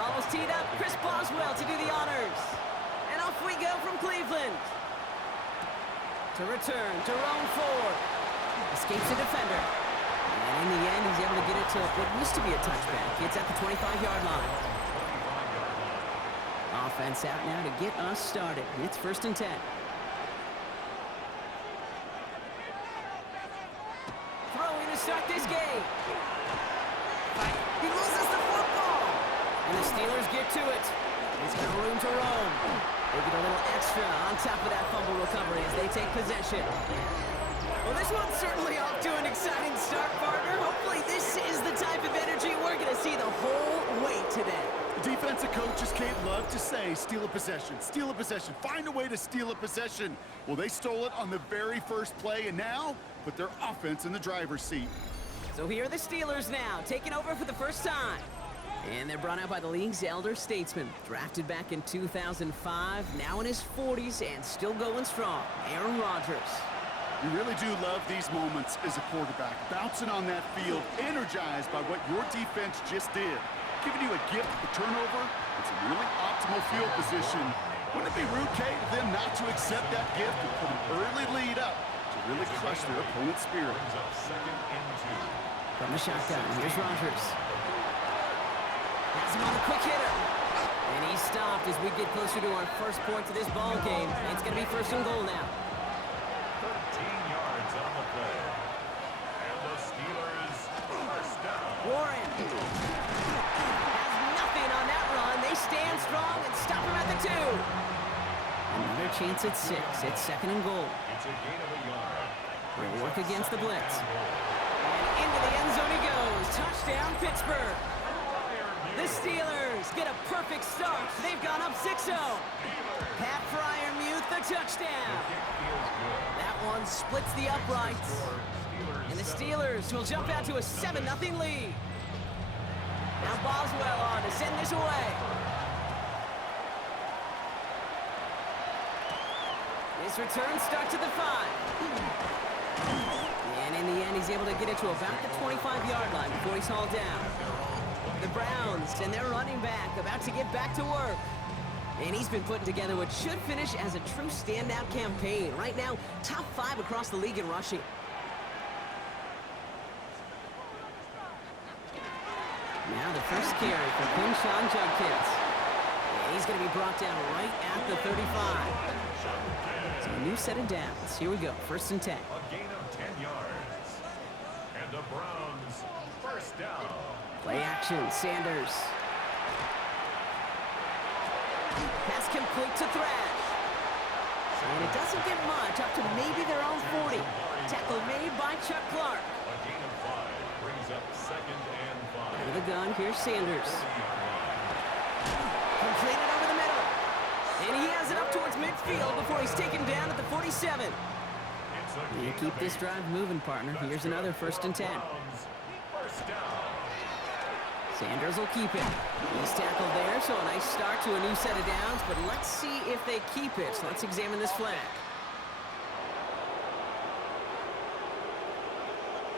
Ball is teed up. Chris Boswell to do the honors. And off we go from Cleveland. To return, Jerome Ford. Escapes the defender. And in the end, he's able to get it to what used to be a touchback. It's at the 25-yard line. Offense out now to get us started. It's 1st and 10. Throwing to start this game. He loses the football. And the Steelers get to it. He's got room to roam. They get a little extra on top of that fumble recovery as they take possession. Well, this one's certainly off to an exciting start, partner. Hopefully this is the type of energy we're going to see the whole way today. The defensive coaches can't love to say, steal a possession, find a way to steal a possession. Well, they stole it on the very first play, and now put their offense in the driver's seat. So here are the Steelers now, taking over for the first time. And they're brought out by the league's elder statesman. Drafted back in 2005, now in his 40s, and still going strong, Aaron Rodgers. You really do love these moments as a quarterback. Bouncing on that field, energized by what your defense just did. Giving you a gift of the turnover. It's a really optimal field position. Wouldn't it be rude, Kate, of them not to accept that gift and put an early lead up to really crush their opponent's spirit? From the shotgun, here's Rodgers. Has him on the quick hitter. And he's stopped as we get closer to our first point to this ball game. It's going to be 1st and goal now. 13 yards on the play. And the Steelers first down. Warren has nothing on that run. They stand strong and stop him at the 2. Another chance at 6. It's 2nd and goal. It's a gain of a yard. We'll work against the blitz. And into the end zone he goes. Touchdown, Pittsburgh. The Steelers get a perfect start. They've gone up 6-0. Pat Freiermuth, the touchdown. That one splits the uprights. And the Steelers will jump out to a 7-0 lead. Now Boswell on to send this away. This return starts at the 5. And in the end, he's able to get it to about the 25-yard line before he's hauled down. The Browns and their running back about to get back to work. And he's been putting together what should finish as a true standout campaign. Right now, top 5 across the league in rushing. Now the first carry for Quinshon Judkins. And he's going to be brought down right at the 35. So a new set of downs. Here we go, 1st and 10. A gain of 10 yards. And the Browns first down. Play action, Sanders. Pass complete to Thrash. And it doesn't get much, up to maybe their own 40. Tackle made by Chuck Clark. A gain of 5 brings up 2nd and 5. Out of the gun, here's Sanders. Completed over the middle. And he has it up towards midfield before he's taken down at the 47. You keep this drive moving, partner. Here's another 1st and 10. First down. Sanders will keep it. He's tackled there, so a nice start to a new set of downs, but let's see if they keep it. Let's examine this flag.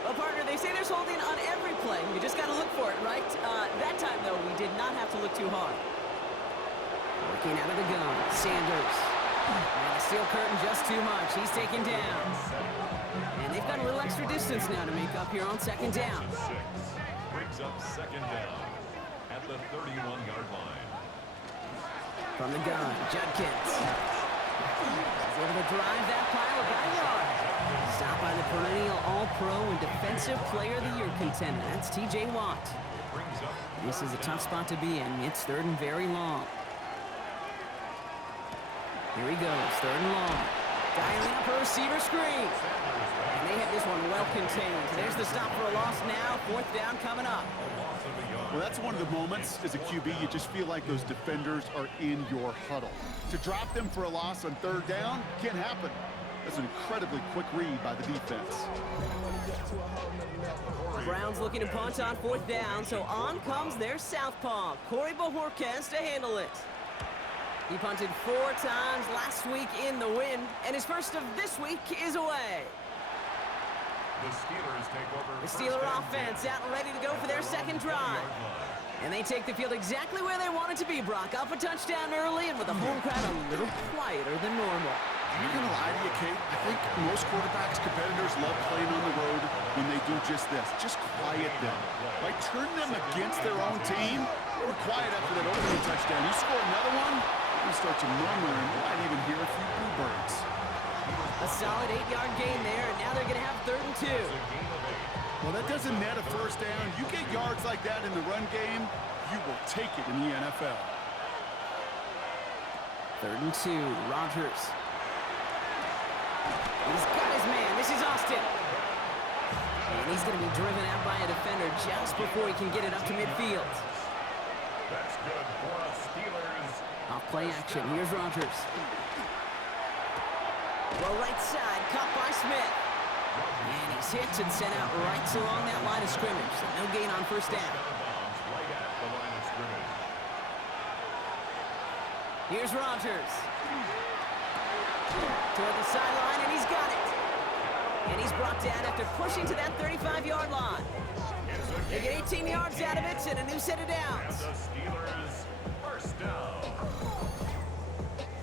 Well, partner, they say there's holding on every play. You just got to look for it, right? That time, though, we did not have to look too hard. Working out of the gun, Sanders. And the steel curtain just too much. He's taken down. And they've got a little extra distance now to make up here on 2nd down. Brings up 2nd down at the 31-yard line. From the gun, Judkins. He's able to drive that pile about a yard. Stopped by the perennial All-Pro and Defensive Player of the Year contender. That's T.J. Watt. This is a tough spot to be in. It's 3rd and very long. Here he goes, 3rd and long. Dialing up a receiver screen. And they have this one well contained. There's the stop for a loss now. 4th down coming up. Well, that's one of the moments as a QB you just feel like those defenders are in your huddle. To drop them for a loss on 3rd down can't happen. That's an incredibly quick read by the defense. Browns looking to punt on 4th down, so on comes their southpaw, Corey Bojorquez, to handle it. He punted 4 times last week in the win, and his first of this week is away. The Steelers take over. The Steeler offense out and ready to go for their 2nd drive. And they take the field exactly where they want it to be, Brock. Up a touchdown early and with the home crowd a little quieter than normal. I'm not going to lie to you, Kate. I think most quarterbacks, competitors love playing on the road when they do just this. Just quiet them. Like, turn them against their own team. They were quiet after that opening touchdown. You score another one, you start to murmur, and you might even hear a few bluebirds. A solid 8-yard gain there, and now they're going to have 3rd and 2. Well, that doesn't net a first down. You get yards like that in the run game, you will take it in the NFL. 3rd and 2, Rodgers. He's got his man. This is Austin. And he's going to be driven out by a defender just before he can get it up to midfield. That's good for the Steelers. Off play action. Here's Rodgers. Well, right side, caught by Smith. And he's hit and sent out right along that line of scrimmage. So no gain on first down. Right at the line of scrimmage. Here's Rodgers. Toward the sideline, and he's got it. And he's brought down after pushing to that 35-yard line. They get 18 yards out of it and a new set of downs. And the Steelers first down.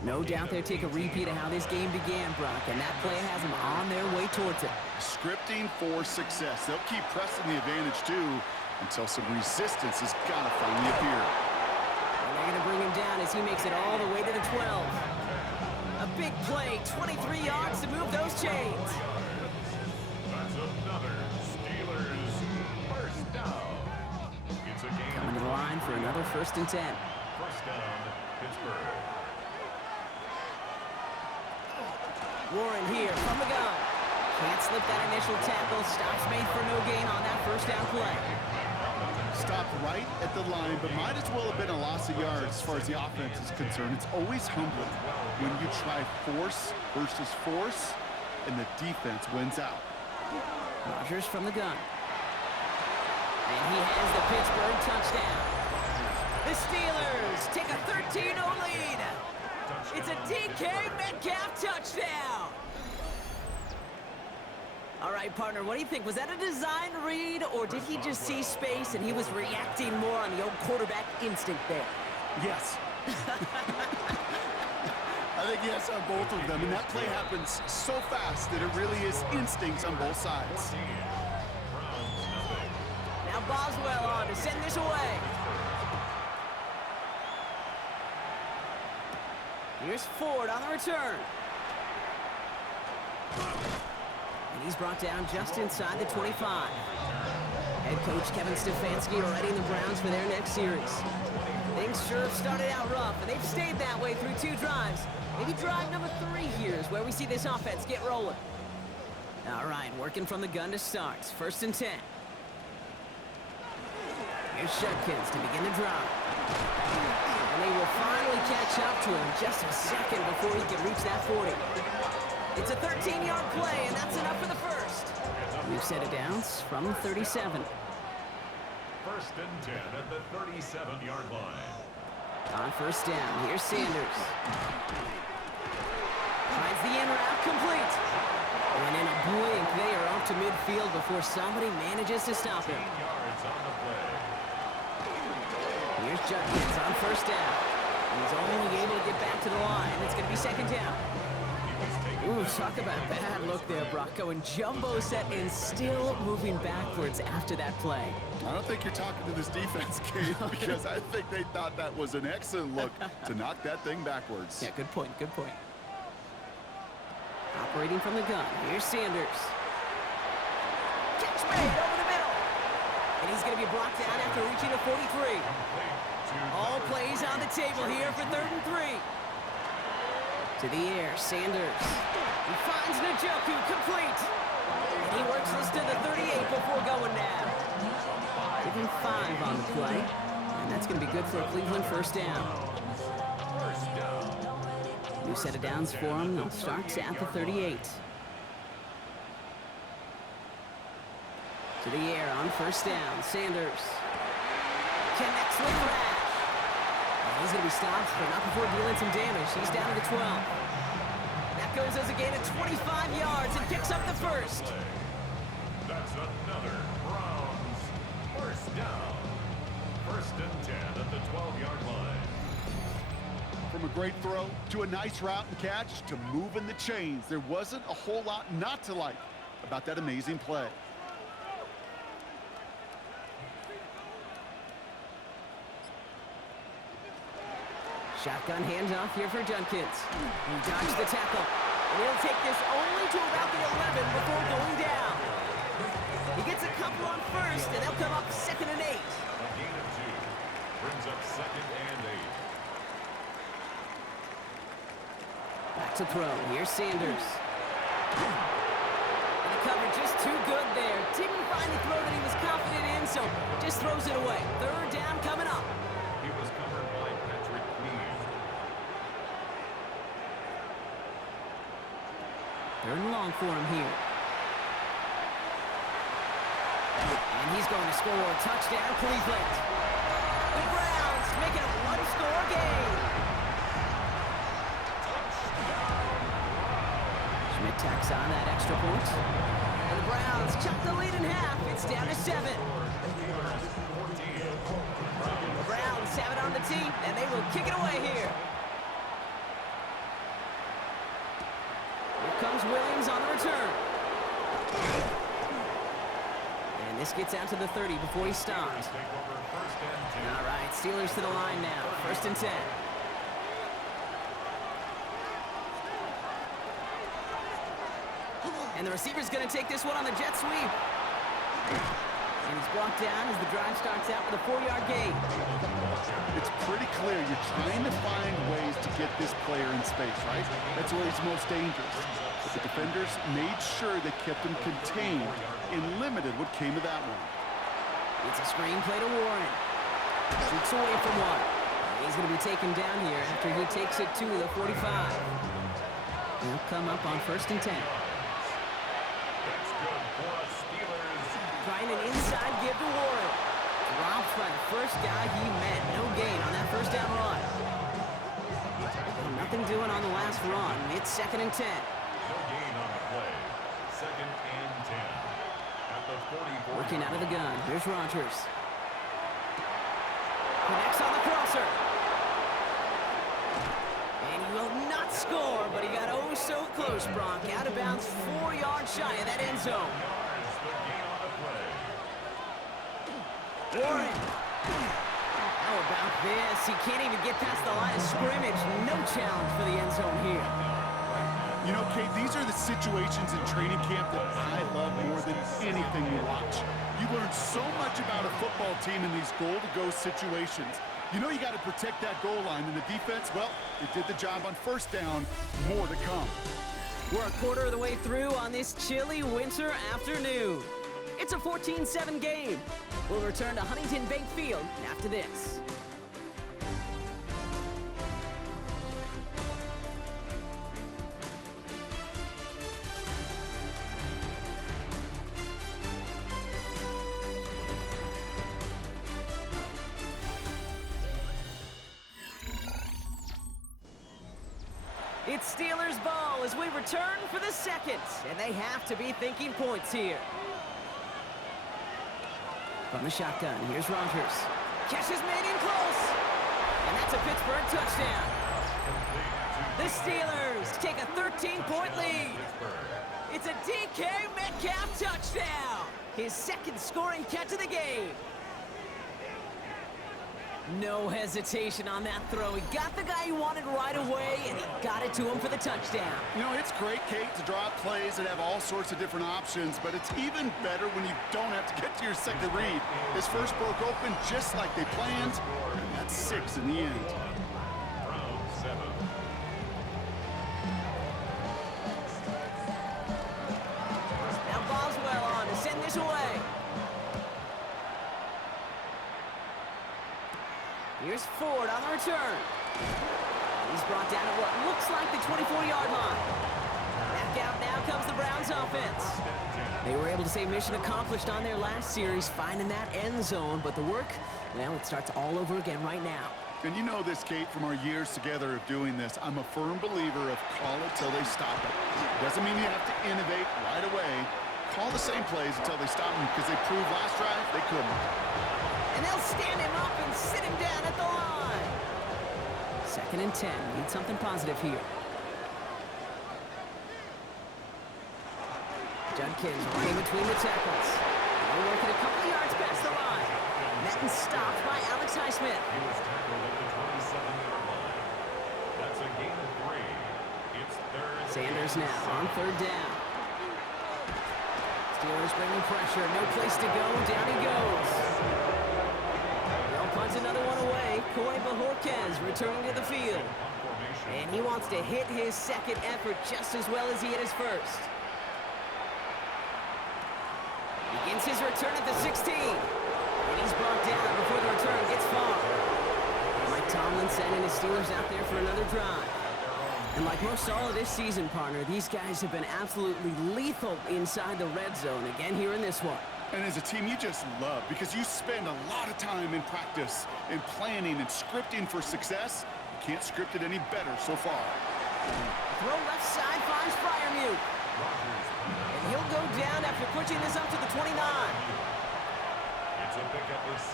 No doubt they'll take a repeat of how this game began, Brock, and that play has them on their way towards it. Scripting for success. They'll keep pressing the advantage, too, until some resistance has got to finally appear. And they're going to bring him down as he makes it all the way to the 12. A big play, 23 yards to move those chains. That's another Steelers first down. It's a game. Coming to the line for another 1st and 10. First down, Pittsburgh. Warren here from the gun. Can't slip that initial tackle. Stops made for no gain on that first down play. Stopped right at the line, but might as well have been a loss of yards as far as the offense is concerned. It's always humbling when you try force versus force, and the defense wins out. Rodgers from the gun. And he has the Pittsburgh touchdown. The Steelers take a 13-0 lead. It's a DK Metcalf touchdown. All right, partner, what do you think? Was that a design read, or did he just see space and he was reacting more on the old quarterback instinct there? Yes. I think yes on both of them, and that play happens so fast that it really is instincts on both sides. Now Boswell on to send this away. Here's Ford on the return. And he's brought down just inside the 25. Head coach Kevin Stefanski readying the Browns for their next series. Things sure have started out rough, and they've stayed that way through 2 drives. Maybe drive number 3 here is where we see this offense get rolling. All right, working from the gun to start. 1st and 10. Here's Shudkins to begin the drive. And they will finally catch up to him just a second before he can reach that 40. It's a 13-yard play, and that's enough for the first. New set of downs from the 37. 1st and 10 at the 37-yard line. On 1st down, here's Sanders. Finds the in route complete. And in a blink, they are off to midfield before somebody manages to stop him. 10 yards on the play. Here's Judkins on 1st down. He's only able to get back to the line. It's going to be 2nd down. Ooh, talk about a bad look there, Brock. Going jumbo set and still moving backwards after that play. I don't think you're talking to this defense, Kate, because I think they thought that was an excellent look to knock that thing backwards. Yeah, good point, good point. Operating from the gun, here's Sanders. Catch made over the middle. And he's going to be brought down after reaching a 43. All plays on the table here for 3rd and 3. To the air, Sanders. He finds Njoku complete. And he works this to the 38 before going down. Give him 5 on the play. And that's going to be good for a Cleveland 1st down. New set of downs for him. They'll start at the 38. To the air on 1st down, Sanders. Connects with Rash. He's going to be stopped, but not before dealing some damage. He's down to the 12. That goes as a gain of 25 yards and picks up the first. That's another Browns 1st down. first and 10 at the 12-yard line. From a great throw to a nice route and catch to moving the chains, there wasn't a whole lot not to like about that amazing play. Shotgun handoff here for Judkins. He dodged the tackle. And he'll take this only to about the 11 before going down. He gets a couple on first, and they'll come up 2nd and 8. A gain of 2 brings up 2nd and 8. Back to throw. Here's Sanders. And the coverage just too good there. Didn't find the throw that he was confident in, so just throws it away. 3rd down coming up. He was covered by Patrick Queen. 3rd and long for him here. And he's going to score. Touchdown, Cleveland. The Browns making a one-score game. Schmidt tacks on that extra point. And the Browns chop the lead in half. It's down to 7. The Browns have it on the tee, and they will kick it away here. Here comes Williams on the return. And this gets out to the 30 before he stops. All right, Steelers to the line now. 1st and 10. And the receiver's going to take this one on the jet sweep. And he's brought down as the drive starts out with a 4-yard gain. It's pretty clear you're trying to find ways to get this player in space, right? That's where he's most dangerous. But the defenders made sure they kept him contained and limited what came of that one. It's a screen play to Warren. Shoots away from one. He's going to be taken down here after he takes it to the 45. He'll come up on 1st and 10. That's good for us Steelers. Trying an inside give to Warren. Dropped by the first guy he met. No gain on that 1st down run. Well, nothing doing on the last run. It's 2nd and 10. No gain on the play. 2nd and 10. At the 44. Working out of the gun. Here's Rodgers. Connects on the crosser. And he will not score, but he got oh so close, Bronk. Out of bounds, 4 yards shy of that end zone. The gain on the play. Warren. How about this? He can't even get past the line of scrimmage. No challenge for the end zone here. You know, Kate, these are the situations in training camp that I love more than anything you watch. You learn so much about a football team in these goal-to-go situations. You know you got to protect that goal line, and the defense, well, it did the job on 1st down. More to come. We're a quarter of the way through on this chilly winter afternoon. It's a 14-7 game. We'll return to Huntington Bank Field after this. It's Steelers ball as we return for the 2nd, and they have to be thinking points here. From the shotgun, here's Rodgers. Catch is made in close, and that's a Pittsburgh touchdown. The Steelers take a 13-point lead. It's a DK Metcalf touchdown, his 2nd scoring catch of the game. No hesitation on that throw. He got the guy he wanted right away, and he got it to him for the touchdown. You know, it's great, Kate, to draw up plays that have all sorts of different options, but it's even better when you don't have to get to your 2nd read. His first broke open just like they planned, and that's 6 in the end. Round 7. Now Boswell on to send this away. Here's Ford on the return. He's brought down at what looks like the 24-yard line. Back out now comes the Browns offense. They were able to say mission accomplished on their last series, finding that end zone, but the work, well, it starts all over again right now. And you know this, Kate, from our years together of doing this. I'm a firm believer of call it till they stop it. Doesn't mean you have to innovate right away. Call the same plays until they stop them, because they proved last drive they couldn't. And they'll stand him up in 2nd and 10. Need something positive here. Judkins running between the tackles. They're working a couple of yards past the line. Met and stopped by Alex Highsmith. He was tackled at the 27-yard line. That's a gain of 3. It's 3rd. Sanders now on 3rd down. Steelers bringing pressure. No place to go. Down he goes. They'll punt another one away. Coy Bajorquez returning to the field. And he wants to hit his second effort just as well as he hit his first. Begins his return at the 16. And he's brought down before the return gets far. Mike Tomlin sending his Steelers out there for another drive. And like most all of this season, partner, these guys have been absolutely lethal inside the red zone. Again here in this one. And as a team, you just love because you spend a lot of time in practice and planning and scripting for success. You can't script it any better so far. Throw left side finds Freiermuth. And he'll go down after pushing this up to the 29. It's a pickup of 6.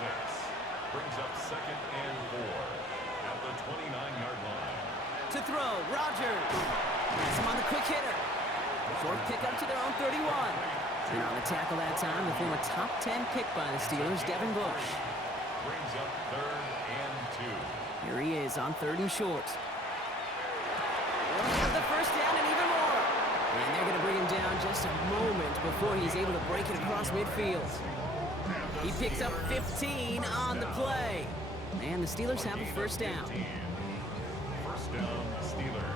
Brings up 2nd and 4 at the 29-yard line. To throw, Rodgers. Has him on the quick hitter. Short pickup to their own 31. And on the tackle that time, the former top 10 pick by the Steelers, Devin Bush. Brings up 3rd and 2. Here he is on 3rd and short. He'll have the first down and even more. And they're going to bring him down just a moment before he's able to break it across midfield. He picks up 15 on the play. And the Steelers have a first down. First down, Steelers.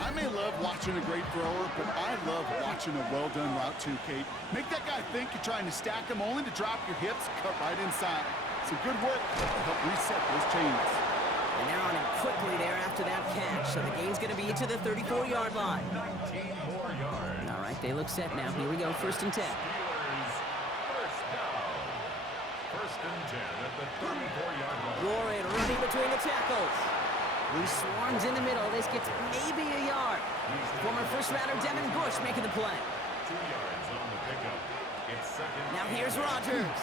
I may love watching a great thrower, but I love watching a well-done route too, Kate. Make that guy think you're trying to stack him only to drop your hips, cut right inside. Some good work to help reset those chains. And they're on him quickly there after that catch. So the gain's going to be to the 34-yard line. 19 more yards. All right, they look set now. Here we go, 1st and 10. Steelers, first down. 1st and 10 at the 34-yard line. Warren running between the tackles. He swarms in the middle. This gets maybe a yard. Former first-rounder Devin Bush making the play. 2 yards on the pickup. It's 2nd. Now here's Rodgers.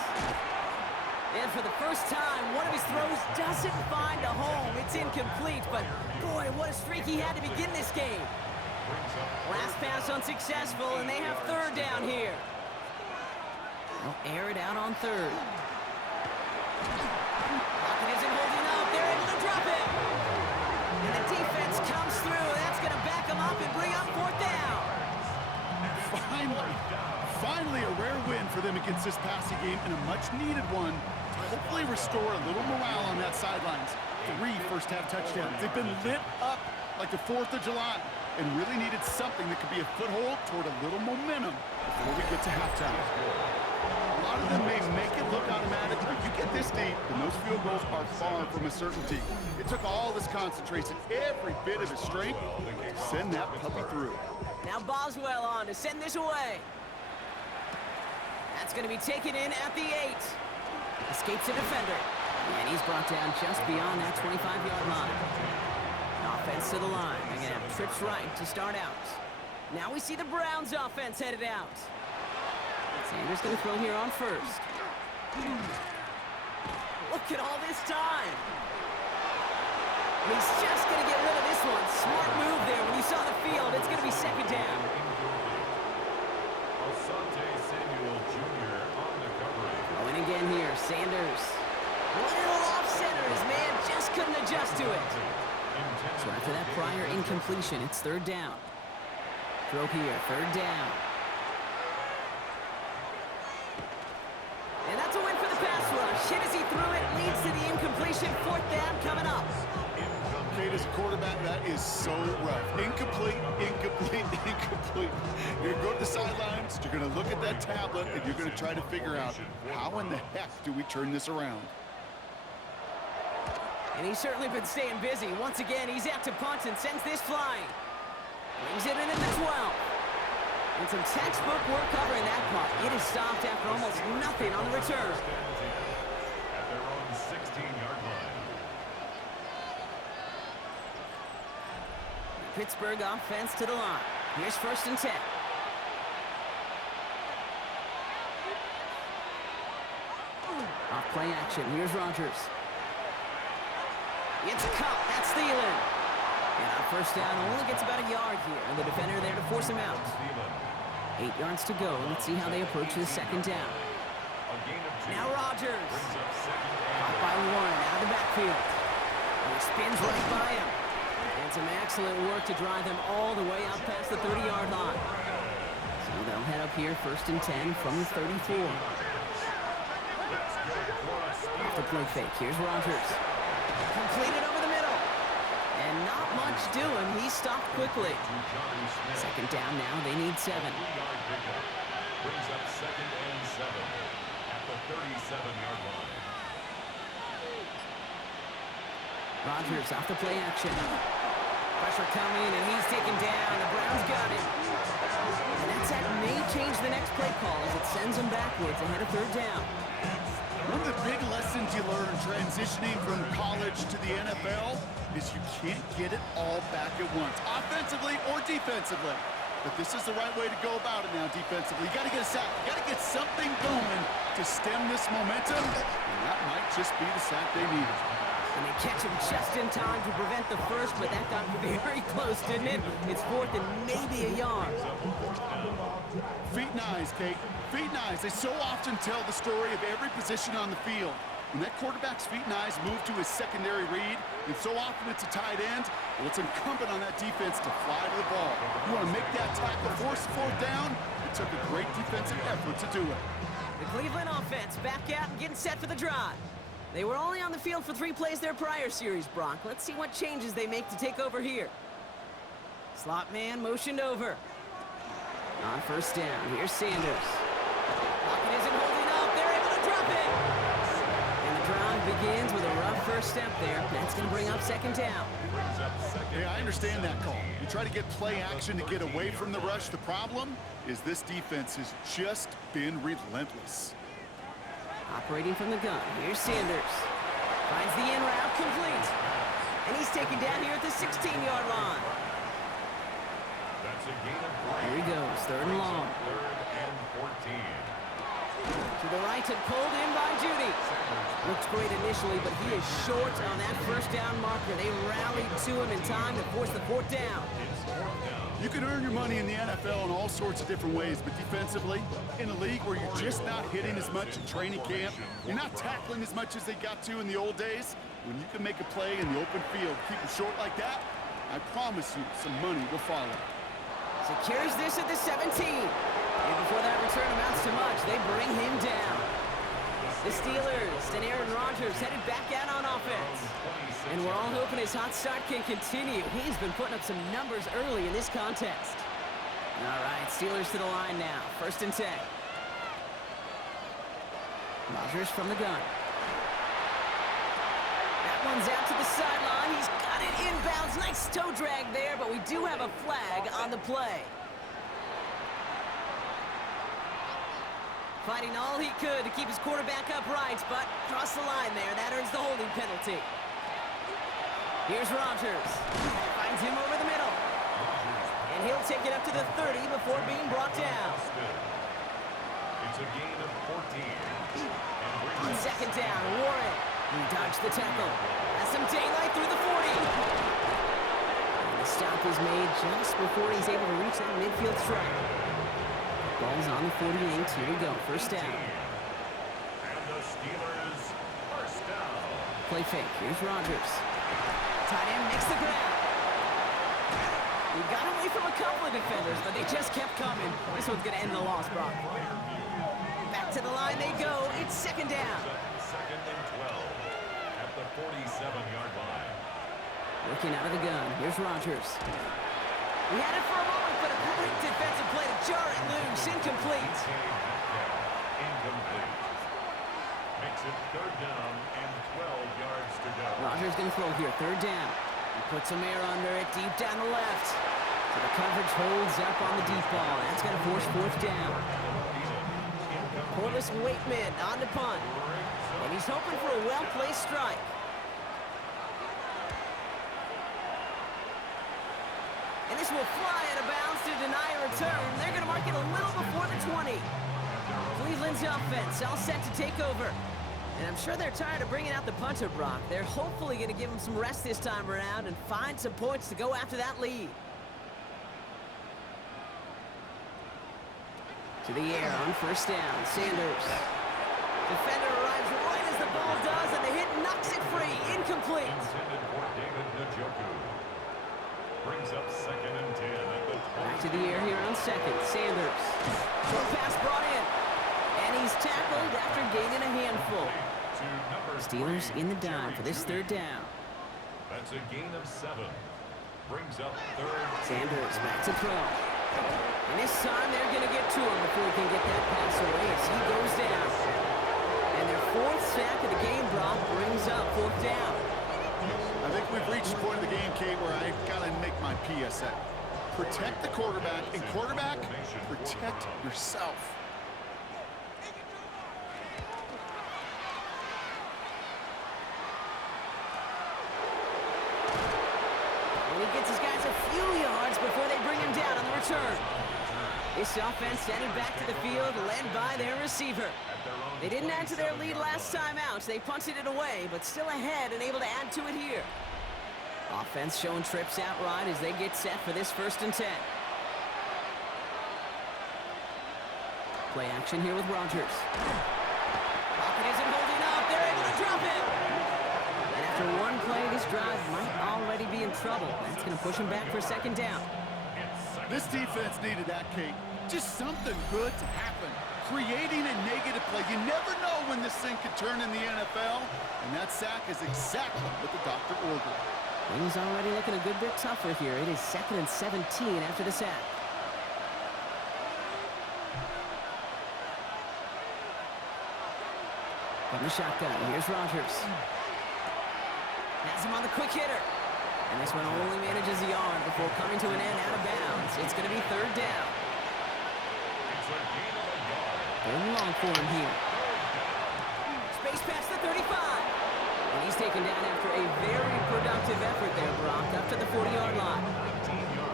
And for the first time, one of his throws doesn't find a home. It's incomplete, but boy, what a streak he had to begin this game. Last pass unsuccessful, and they have 3rd down here. They'll air it out on 3rd. Pocket isn't holding up. They're able to drop it. And the defense comes through. That's going to back them up and bring up 4th down. Finally a rare win for them against this passing game and a much-needed one to hopefully restore a little morale on that sidelines. 3 first-half touchdowns. They've been lit up like the 4th of July and really needed something that could be a foothold toward a little momentum before we get to halftime. A lot of them may make it look automatic, but you get this deep, and those field goals are far from a certainty. It took all his concentration, every bit of his strength, to send that puppy through. Now Boswell on to send this away. That's going to be taken in at the 8. Escapes a defender. And he's brought down just beyond that 25-yard line. Offense to the line. They're going to have trips right to start out. Now we see the Browns offense headed out. Sanders going to throw here on 1st. Look at all this time. And he's just going to get rid of this one. Smart move there. When you saw the field, it's going to be 2nd down. Asante Samuel Jr. on the coverage. Going again here, Sanders. Little off center. His man just couldn't adjust to it. So after that prior incompletion, it's 3rd down. Throw here, 3rd down. And that's a win for the pass rush. Hit as he threw it, leads to the incompletion. 4th down coming up. Kate, as a quarterback, that is so rough. Incomplete, incomplete, incomplete. You're going to go to the sidelines, you're going to look at that tablet, and you're going to try to figure out how in the heck do we turn this around. And he's certainly been staying busy. Once again, he's out to punt and sends this flying. Brings it in at the 12. And some textbook work covering that punt. It is stopped after almost nothing on the return. At their own 16-yard line. Pittsburgh offense to the line. Here's 1st and 10. Off play action. Here's Rodgers. It's caught. That's Thielen. And on first down, only gets about a yard here. And the defender there to force him out. 8 yards to go. Let's see how they approach the second down. Now Rodgers. Caught by Warren out of the backfield. And he spins right by him. And some excellent work to drive them all the way out past the 30-yard line. So they'll head up here first and 10 from the 34. Off the play fake. Here's Rodgers. Completed over the middle. And not much doing. He stopped quickly. Second down now. They need 7. Brings up second and 7 at the 37-yard line. Rodgers off the play action. Pressure coming, and he's taken down. The Browns got it. And that sack may change the next play call as it sends them backwards ahead of third down. One of the big lessons you learn transitioning from college to the NFL is you can't get it all back at once, offensively or defensively. But this is the right way to go about it now defensively. You got to get a sack. You got to get something going to stem this momentum, and that might just be the sack they needed. And they catch him just in time to prevent the first, but that got very close, didn't it? It's fourth and maybe a yard. Feet and eyes, Kate. Feet and eyes. They so often tell the story of every position on the field. When that quarterback's feet and eyes move to his secondary read, and so often it's a tight end, well, it's incumbent on that defense to fly to the ball. You want to make that tackle, force the fourth down. It took a great defensive effort to do it. The Cleveland offense back out and getting set for the drive. They were only on the field for 3 plays their prior series, Brock. Let's see what changes they make to take over here. Slot man motioned over. On first down, here's Sanders. Pocket isn't holding up. They're able to drop it. And the drive begins with a rough first step there. That's going to bring up second down. Hey, I understand that call. You try to get play action to get away from the rush. The problem is this defense has just been relentless. Operating from the gun, here's Sanders. Finds the in route complete. And he's taken down here at the 16-yard line. That's a gain of 3. Here he goes, third and long. Third and 14. To the right and pulled in by Judy. Looks great initially, but he is short on that first down marker. They rallied to him in time to force the fourth down. You can earn your money in the NFL in all sorts of different ways, but defensively, in a league where you're just not hitting as much in training camp, you're not tackling as much as they got to in the old days, when you can make a play in the open field, keep it short like that, I promise you some money will follow. Secures this at the 17. And before that return amounts to much, they bring him down. The Steelers and Aaron Rodgers headed back out on offense. And we're all hoping his hot start can continue. He's been putting up some numbers early in this contest. All right, Steelers to the line now. First and 10. Rodgers from the gun. That one's out to the sideline. He's got it inbounds. Nice toe drag there, but we do have a flag on the play. Fighting all he could to keep his quarterback upright, but crossed the line there. That earns the holding penalty. Here's Rodgers. Finds him over the middle. And he'll take it up to the 30 before being brought down. It's a gain of 14. On second down, Warren. He dodged the tackle. Has some daylight through the 40. And the stop is made just before he's able to reach that midfield strike. Ball's on the 48. Here we go. First down. And the Steelers first down. Play fake. Here's Rodgers. Tight end makes the grab. He got away from a couple of defenders, but they just kept coming. This one's going to end the loss, Brock. Back to the line they go. It's second down. Second and 12 at the 47-yard line. Looking out of the gun. Here's Rodgers. We had it for a moment, but a great defensive play to jar it loose. Incomplete. Incomplete. Makes it third down and 12 yards to go. Rodgers going to throw here. Third down. He puts some air under it deep down the left. So the coverage holds up on the deep ball. That's going to force fourth down. Corliss Waitman on the punt. And he's hoping for a well-placed strike. And this will fly out of bounds to deny a return. They're going to mark it a little before the 20. Cleveland's offense all set to take over. And I'm sure they're tired of bringing out the punter, Brock. They're hopefully going to give him some rest this time around and find some points to go after that lead. To the air on first down, Sanders. Defender arrives right as the ball does, and the hit knocks it free. Incomplete. Intended for David Njoku. Brings up 2nd and 10 at the 20. Back to the air here on second, Sanders. Short pass brought in. And he's tackled after gaining a handful. To number Steelers 3, in the dime for this Jerry 3rd down. That's a gain of 7. Brings up 3rd. Sanders back to throw. And this time they're going to get to him before he can get that pass away as he goes down. And their 4th sack of the game, Brock, brings up 4th down. I think we've reached the point of the game, Kate, where I've got to make my PSA. Protect the quarterback, and quarterback, protect yourself. And he gets his guys a few yards before they bring him down on the return. This offense sending back to the field, led by their receiver. They didn't add to their lead last time out. They punted it away, but still ahead and able to add to it here. Offense showing trips out right as they get set for this 1st and 10. Play action here with Rodgers. Pocket isn't holding up. They're able to drop it. And after one play, this drive might already be in trouble. That's going to push him back for 2nd down. This defense needed that, Kate. Just something good to happen. Creating a negative play. You never know when this thing could turn in the NFL, and that sack is exactly what the doctor ordered. Things already looking a good bit tougher here. It is 2nd and 17 after the sack. From the shotgun, here's Rodgers. Has him on the quick hitter. And this one only manages a yard before coming to an end out of bounds. It's going to be 3rd down. It's a gain of a yard. 3rd and long for him here. Space past the 35. And he's taken down after a very productive effort there, Brock, up to the 40-yard line.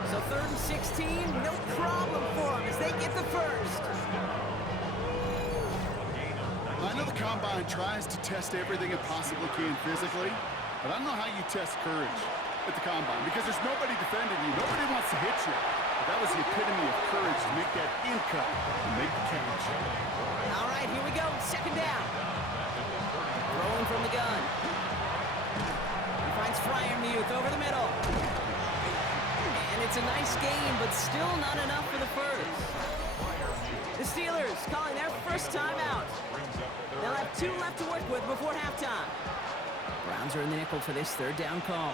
So 3rd and 16, no problem for him as they get the first. I know the Combine tries to test everything it possibly can physically, but I don't know how you test courage at the Combine because there's nobody defending you. Nobody wants to hit you. But that was the epitome of courage to make that in cut and make the catch. All right, here we go. 2nd down. Throwing from the gun. He finds Freiermuth over the middle. And it's a nice game, but still not enough for the first. The Steelers calling their first timeout. They'll have 2 left to work with before halftime. Browns are in the nickel for this 3rd down call.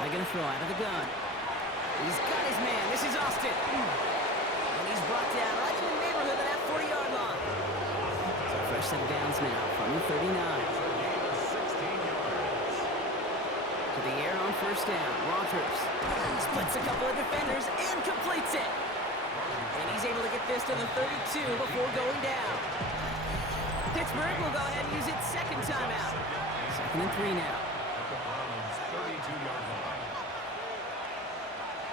They're going to throw out of the gun. He's got his man. This is Austin. And he's brought down right in the neighborhood of that 40-yard line. So fresh set of downs now from the 39. 16 yards. To the air on first down. Rodgers splits a couple of defenders and completes it. And he's able to get this to the 32 before going down. Pittsburgh will go ahead and use its 2nd timeout. 2nd and 3 now. At the Browns' 32-yard line.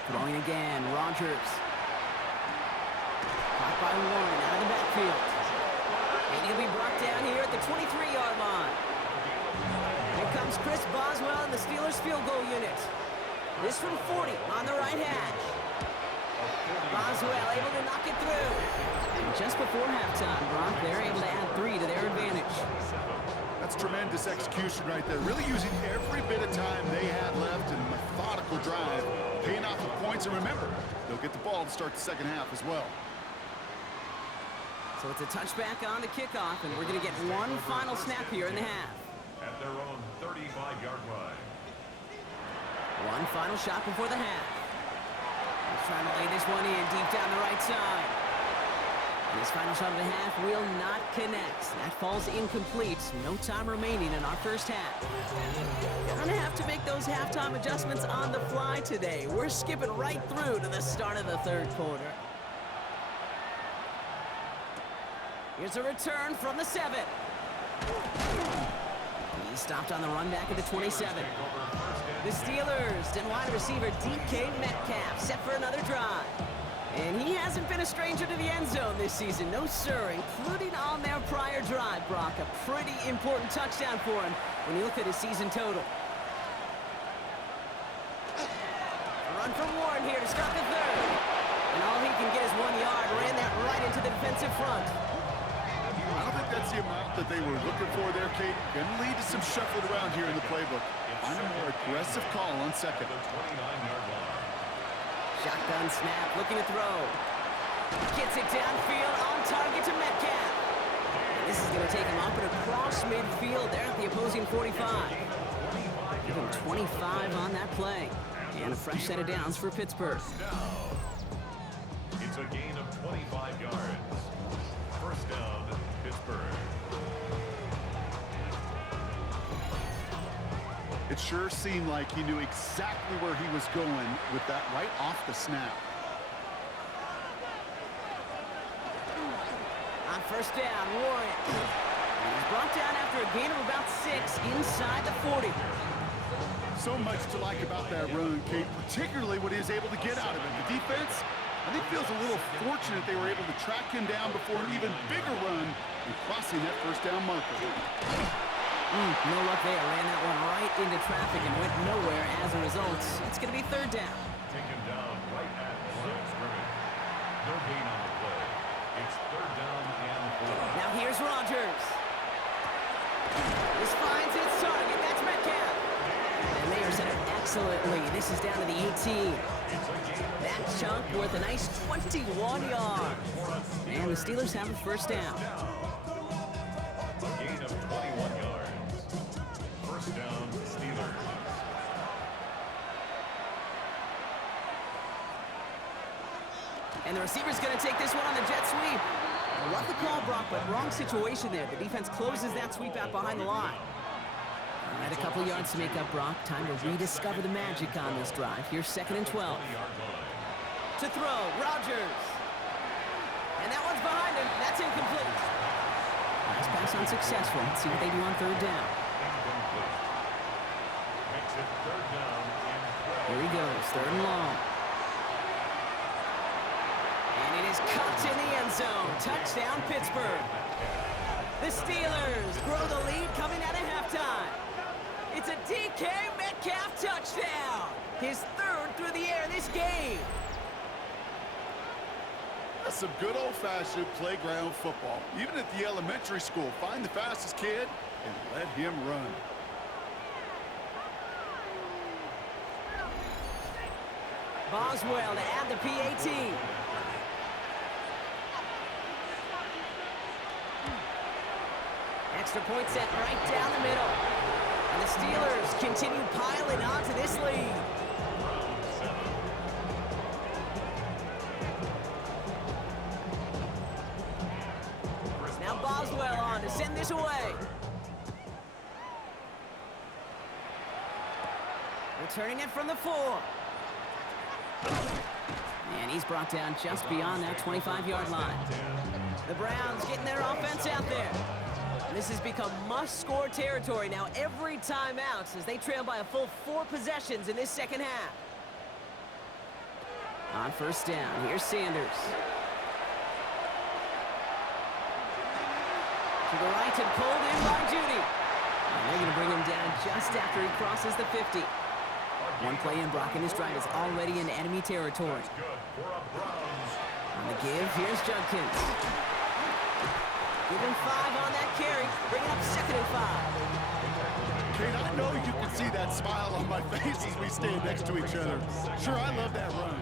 Throwing again, Rodgers. Caught by Warren out of the backfield. And he'll be brought down here at the 23-yard line. Here comes Chris Boswell in the Steelers field goal unit. This from 40 on the right hash. Boswell able to knock it through. And just before halftime, Brock, they're able to add 3 to their advantage. That's tremendous execution right there. Really using every bit of time they had left in a methodical drive, paying off the points. And remember, they'll get the ball to start the 2nd half as well. So it's a touchback on the kickoff, and we're going to get one final snap here in the half. At their own 35-yard line. One final shot before the half. He's trying to lay this one in deep down the right side. And his final shot of the half will not connect. That falls incomplete. No time remaining in our first half. Gonna have to make those halftime adjustments on the fly today. We're skipping right through to the start of the 3rd quarter. Here's a return from the 7. He stopped on the run back at the 27. The Steelers and wide receiver DK Metcalf set for another drive. And he hasn't been a stranger to the end zone this season. No, sir, including on their prior drive, Brock. A pretty important touchdown for him when you look at his season total. A run from Warren here to start the third. And all he can get is 1 yard. Ran that right into the defensive front. I don't think that's the amount that they were looking for there, Kate. Going to lead to some shuffling around here in the playbook. Find a more aggressive call on second. The 29-yard line. Shotgun snap, looking to throw. Gets it downfield, on target to Metcalf. And this is going to take him up and across midfield there at the opposing 45. Give him 25 on that play. And a fresh set of downs for Pittsburgh. Down. It's a gain of 25 yards. First down, Pittsburgh. It sure seemed like he knew exactly where he was going with that right off the snap. On first down, Warren. And he's brought down after a gain of about 6 inside the 40. So much to like about that run, Kate, particularly what he was able to get out of it. The defense, I think, feels a little fortunate they were able to track him down before an even bigger run and crossing that first down marker. No luck there. Ran that one right into traffic and went nowhere as a result. It's going to be third down. Taken down right at the line of scrimmage. No gain on the play. It's third down and 4. Now here's Rodgers. This finds its target. That's Metcalf. And they are set up excellently. This is down to the 18. That chunk worth a nice 21 yards. And the Steelers have a first down. A gain of 21 yards. First down, Steelers. And the receiver's going to take this one on the jet sweep. I love the call, Brock, but wrong situation there. The defense closes that sweep out behind the line. All right, a couple yards to make up, Brock. Time to rediscover the magic on this drive. Here's 2nd and 12. To throw, Rodgers. And that one's behind him. That's incomplete. Nice pass unsuccessful. Let's see what they do on third down. Incomplete. Makes it third down and 12. Here he goes, third and long. And it is caught in the end zone. Touchdown, Pittsburgh. The Steelers grow the lead coming out of halftime. It's a DK Metcalf touchdown. His third through the air this game. That's some good old-fashioned playground football. Even at the elementary school, find the fastest kid and let him run. Boswell to add the PAT. Extra point set right down the middle. And the Steelers continue piling onto this lead. Now Boswell on to send this away. Returning it from the 4. And he's brought down just beyond that 25-yard line. The Browns getting their offense out there. And this has become must-score territory now every time out as they trail by a full 4 possessions in this second half. On first down, here's Sanders. To the right and pulled in by Judy. And they're going to bring him down just after he crosses the 50. One play in, Brock, and this drive is already in enemy territory. On the give, here's Judkins. Give him 5 on that carry, bringing up 2nd and 5. Kate, I know you can see that smile on my face as we stand next to each other. Sure, I love that run.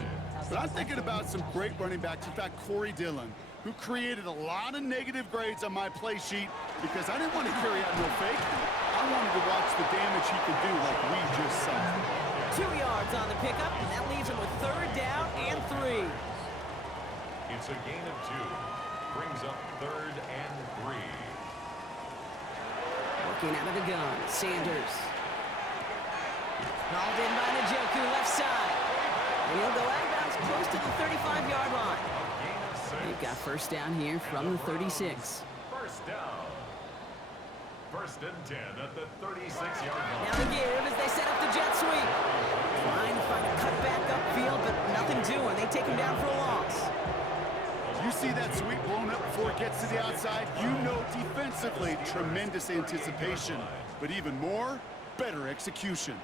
But I'm thinking about some great running backs. In fact, Corey Dillon, who created a lot of negative grades on my play sheet because I didn't want to carry out no fake. I wanted to watch the damage he could do like we just saw. 2 yards on the pickup, and that leaves him with third down and 3. It's a gain of 2. Brings up third and 3. Working out of the gun, Sanders. Called in by Njoku, left side. And he'll go out of bounds close to the 35-yard line. They've got first down here from the 36. First down. First and 10 at the 36-yard line. Now the give as they set up the jet sweep. Trying to find a cutback upfield, but nothing doing. They take him down for a loss. You see that sweep blown up before it gets to the outside, you know defensively, tremendous anticipation. But even more, better execution.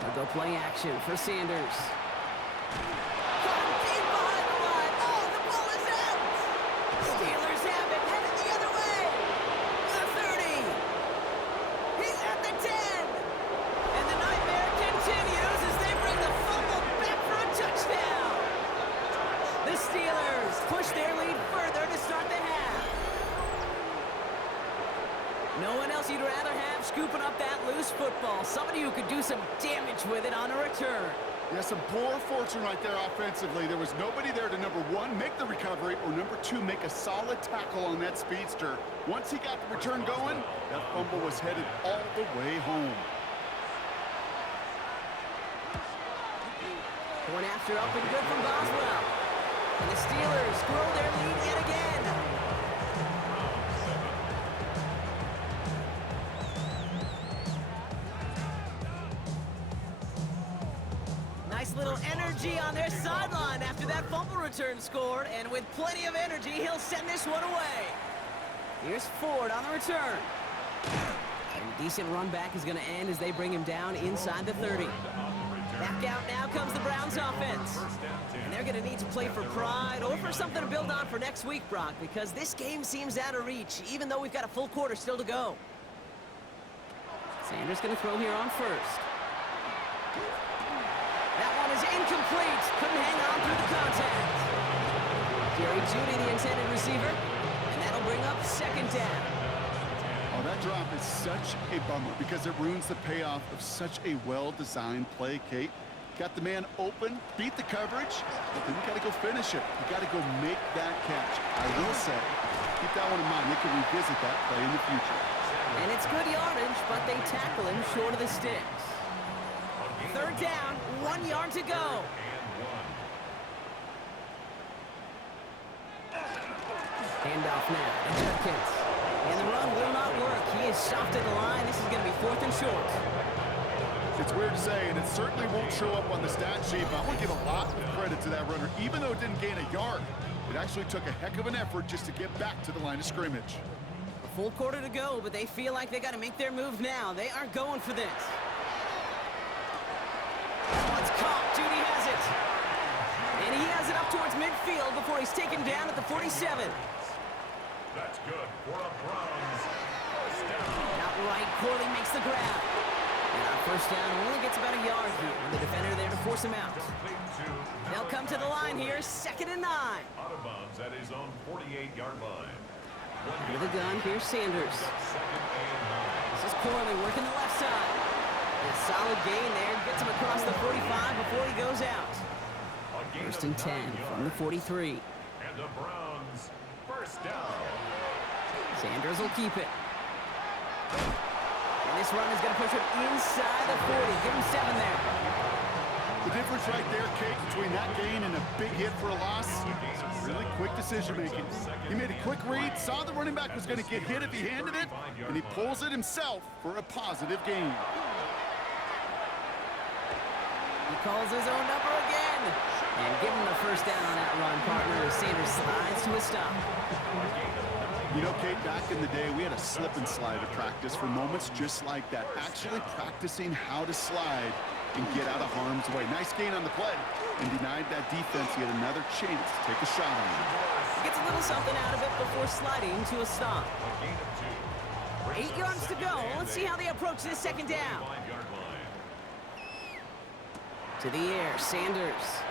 They'll go play action for Sanders. Steelers have it, headed the other way. The 30. He's at the 10. And the nightmare continues as they bring the fumble back for a touchdown. The Steelers push their lead further to start the half. No one else you'd rather have scooping up that loose football. Somebody who could do some damage with it on a return. Yeah, some poor fortune right there offensively. There was nobody there to, number one, make the recovery, or number two, make a solid tackle on that speedster. Once he got the return going, that fumble was headed all the way home. Point after up and good from Boswell. And the Steelers grow their lead yet again. Nice little energy on their sideline after that fumble return scored, and with plenty of energy, he'll send this one away. Here's Ford on the return. And a decent run back is going to end as they bring him down inside the 30. Back out now comes the Browns offense. And they're going to need to play for pride or for something to build on for next week, Brock, because this game seems out of reach, even though we've got a full quarter still to go. Sanders going to throw here on first. That one is incomplete. Couldn't hang on through the contact. Jerry Jeudy, the intended receiver. And that'll bring up second down. Oh, that drop is such a bummer because it ruins the payoff of such a well-designed play, Kate. Got the man open, beat the coverage, but then you got to go finish it. You got to go make that catch. I will say, keep that one in mind. They can revisit that play in the future. And it's good yardage, but they tackle him short of the sticks. Third down, 1 yard to go. Handoff now to Judkins. And the run will not work. He is soft at the line. This is going to be 4th and short. It's weird to say, and it certainly won't show up on the stat sheet, but I want to give a lot of credit to that runner. Even though it didn't gain a yard, it actually took a heck of an effort just to get back to the line of scrimmage. A full quarter to go, but they feel like they got to make their move now. They aren't going for this. It's caught. Jeudy has it. And he has it up towards midfield before he's taken down at the 47. That's good for a Browns. First down. Outright, Corley makes the grab. And our first down only gets about a yard here with the defender there to force him out. They'll come to the line here, 2nd and 9. Out of bounds at his own 48-yard line. Under the gun, here's Sanders. Second and 9. This is Corley working the left side. A solid gain there, gets him across the 45 before he goes out. First and 10 from the 43. And the Browns, first down. Sanders will keep it. And this run is going to push him inside the 40. Give him 7 there. The difference right there, Kate, between that gain and a big hit for a loss, really quick decision-making. He made a quick read, saw the running back was going to get hit if he handed it, and he pulls it himself for a positive gain. He calls his own number again. And give him the first down on that run, partner, as Sanders slides to a stop. You know, Kate, back in the day, we had a slip and slide at practice for moments just like that. Actually practicing how to slide and get out of harm's way. Nice gain on the play, and denied that defense yet another chance to take a shot on him. Gets a little something out of it before sliding to a stop. 8 yards to go. Let's see how they approach this second down. To the air, Sanders.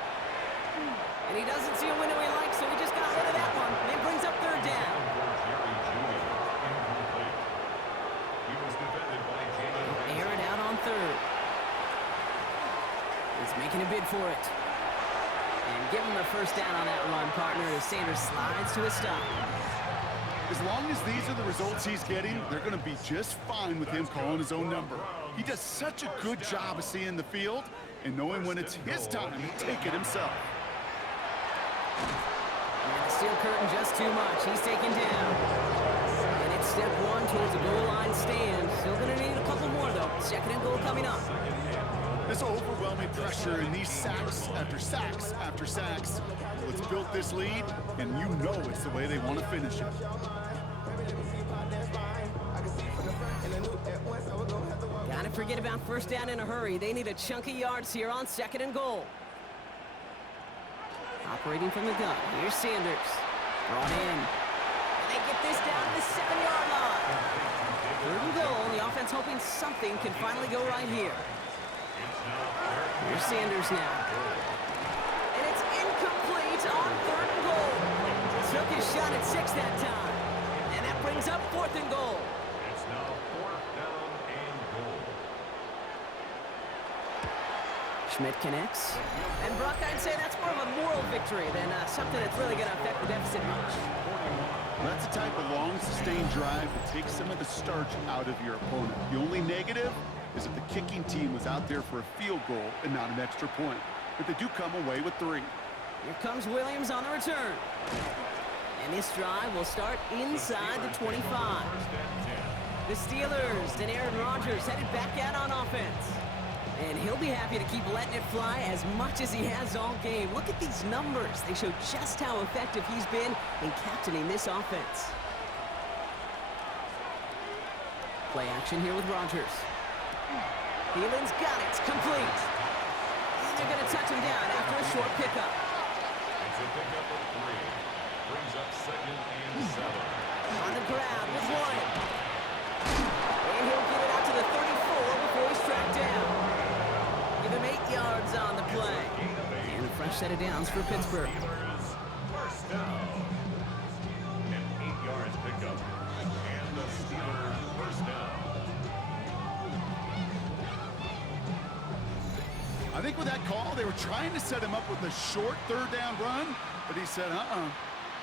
And he doesn't see a window he likes, so he just got rid of that one. And it brings up third down. Air it out on third. He's making a bid for it. And give him the first down on that run, partner, as Sanders slides to a stop. As long as these are the results he's getting, they're going to be just fine with him calling his own number. He does such a good job of seeing the field and knowing when it's his time to take it himself. And the steel curtain just too much. He's taken down. towards a goal line stand. Still going to need a couple more, though. Second and goal coming up. This overwhelming pressure and these sacks after sacks after sacks. Let's build this lead, and you know it's the way they want to finish it. Gotta forget about first down in a hurry. They need a chunk of yards here on second and goal. Operating from the gun. Here's Sanders. Brought in. And they get this down to the 7-yard line. Third and goal. The offense hoping something can finally go right here. Here's Sanders now. And it's incomplete on third and goal. Took his shot at 6 that time. And that brings up fourth and goal. It's now fourth down and goal. Schmidt connects. And Brock, I'd say that's more of a moral victory than something that's really going to affect the deficit much. That's the type of long, sustained drive that takes some of the starch out of your opponent. The only negative is that the kicking team was out there for a field goal and not an extra point. But they do come away with 3. Here comes Williams on the return. And this drive will start inside the 25. The Steelers and Aaron Rodgers headed back out on offense. And he'll be happy to keep letting it fly as much as he has all game. Look at these numbers. They show just how effective he's been in captaining this offense. Play action here with Rodgers. Thielens got it. Complete. And they're going to touch him down after a short pickup. It's a pickup of 3. Brings up second and 7. On the ground with Warren. And he'll get it out to the 34 before he's tracked down. Give him 8 yards on the play. And a fresh set of downs for Pittsburgh. Steelers first down. An 8 yards pickup. And the Steelers first down. I think with that call, they were trying to set him up with a short third down run, but he said,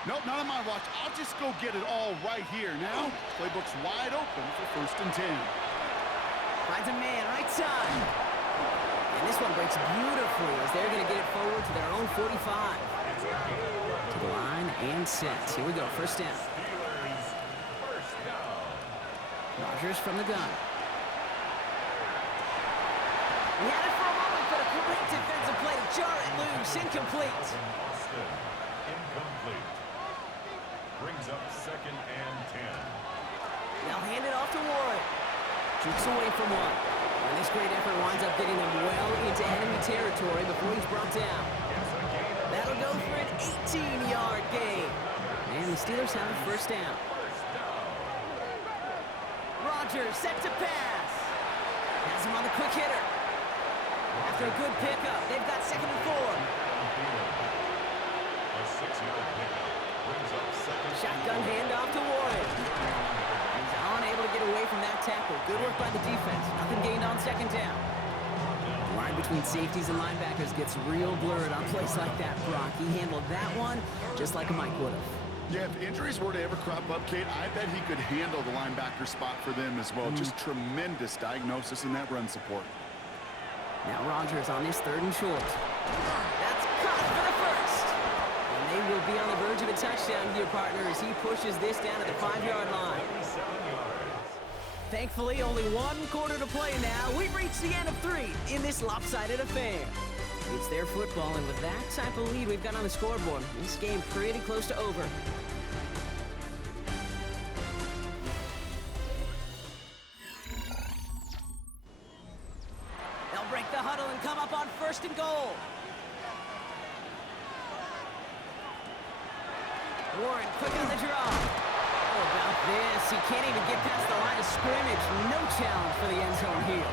nope, not on my watch. I'll just go get it all right here. Now, playbook's wide open for first and 10. Finds a man right side. And this one breaks beautifully as they're going to get it forward to their own 45. To the line and set. Here we go, first down. Steelers first down. Rodgers from the gun. He had it for a moment, but a great defensive play to jar it loose. Incomplete. Boston, incomplete. Brings up second and 10. They'll hand it off to Warren. Jukes away from one. And this great effort winds up getting him well into enemy territory before he's brought down. That'll go for an 18-yard gain. And the Steelers have a first down. Rodgers set to pass. Has him on the quick hitter. After a good pickup, they've got second and 4. A 6-yard pickup. Brings up second. Shotgun handoff to Warren. He's unable to get away from that tackle. Good work by the defense. Nothing gained on second down. The line between safeties and linebackers gets real blurred on plays like that, Brock. He handled that one just like a Mike would have. Yeah, if injuries were to ever crop up, Kate, I bet he could handle the linebacker spot for them as well. Just tremendous diagnosis in that run support. Now Rodgers on his third and short. That's caught for the first. And they will be on the verge of a touchdown here, partner, as he pushes this down at the 5-yard line. 7 yards. Thankfully, only one quarter to play now. We've reached the end of 3 in this lopsided affair. It's their football, and with that type of lead we've got on the scoreboard, this game pretty close to over. They'll break the huddle and come up on first and goal. Warren quick on the draw. How about this? He can't even get past the line of scrimmage. No challenge for the end zone here.